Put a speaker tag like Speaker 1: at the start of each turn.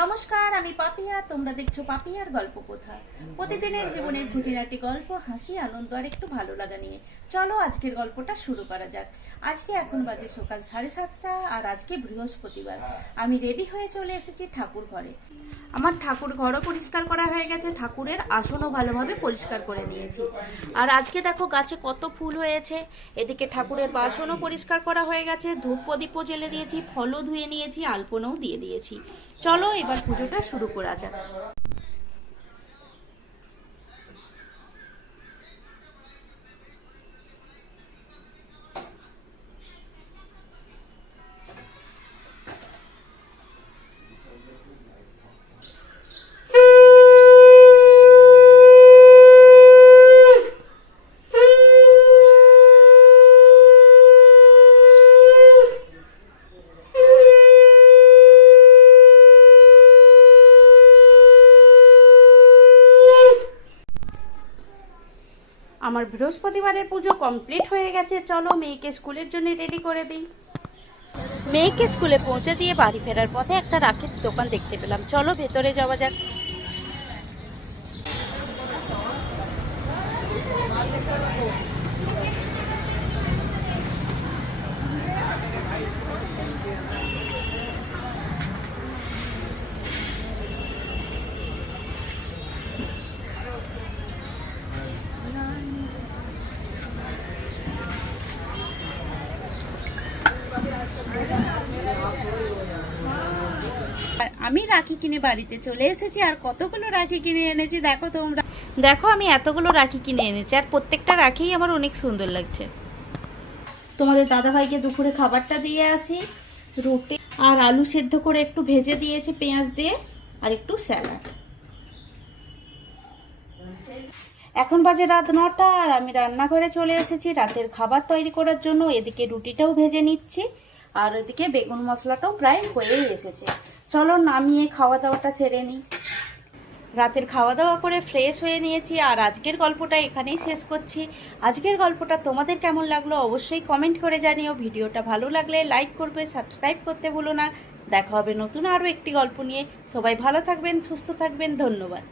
Speaker 1: নমস্কার, আমি পাপিয়া, তোমরা দেখছ পাপিয়ার গল্প কোথা প্রতিদিনের জীবনের খুঁটিনাটি গল্প, হাসি, আনন্দ আর একটু ভালো লাগা নিয়ে। চলো আজকের গল্পটা শুরু করা যাক। আজকে এখন বাজে সকাল সাড়ে সাতটা আর আজকে বৃহস্পতিবার। আমি রেডি হয়ে চলে এসেছি ঠাকুর ঘরে। আমার ঠাকুর ঘরও পরিষ্কার করা হয়ে গেছে, ঠাকুরের আসনও ভালোভাবে পরিষ্কার করে নিয়েছি। আর আজকে দেখো গাছে কত ফুল হয়েছে, এদিকে ঠাকুরের বাসনও পরিষ্কার করা হয়ে গেছে ধূপ প্রদীপও জ্বেলে দিয়েছি, ফলও ধুয়ে নিয়েছি, আলপনাও দিয়ে দিয়েছি। চলো এবার পুজোটা শুরু করা যাক। আমার বৃহস্পতিবারের পুজো কমপ্লিট হয়ে গেছে, চলো মেয়েকে স্কুলের জন্য রেডি করে দিই। মেয়েকে স্কুলে পৌঁছে দিয়ে বাড়ি ফেরার পথে একটা রাখির দোকান দেখতে পেলাম। চলো ভেতরে যাওয়া যাক। আর আমি রাখি কিনে বাড়িতে চলে এসেছি আর কতগুলো রাখি কিনে এনেছি দেখো তোমরা। দেখো আমি এতগুলো রাখি কিনে এনেছি আর প্রত্যেকটা রাখিই আমার অনেক সুন্দর লাগছে। তোমাদের দাদাভাইকে দুপুরে খাবারটা দিয়ে আসি রুটি আর আলু সেদ্ধ করে একটু ভেজে দিয়েছি পেঁয়াজ দিয়ে আর একটু স্যালাড। এখন বাজে রাত নটা আর আমি রান্নাঘরে চলে এসেছি রাতের খাবার তৈরি করার জন্য এদিকে রুটিটাও ভেজে নিচ্ছি। আর ওইদিকে বেগুন মশলাটাও প্রায় হয়েই এসেছে। চলো নামিয়ে খাওয়া দাওয়াটা সেরে নিই। রাতের খাওয়া দাওয়া করে ফ্রেশ হয়ে নিয়েছি আর আজকের গল্পটা এখানেই শেষ করছি। আজকের গল্পটা তোমাদের কেমন লাগল অবশ্যই কমেন্ট করে জানিও। ভিডিওটা ভালো লাগলে লাইক করবে সাবস্ক্রাইব করতে ভুলো না। দেখা হবে নতুন আরও একটি গল্প নিয়ে। সবাই ভালো থাকবেন, সুস্থ থাকবেন, ধন্যবাদ।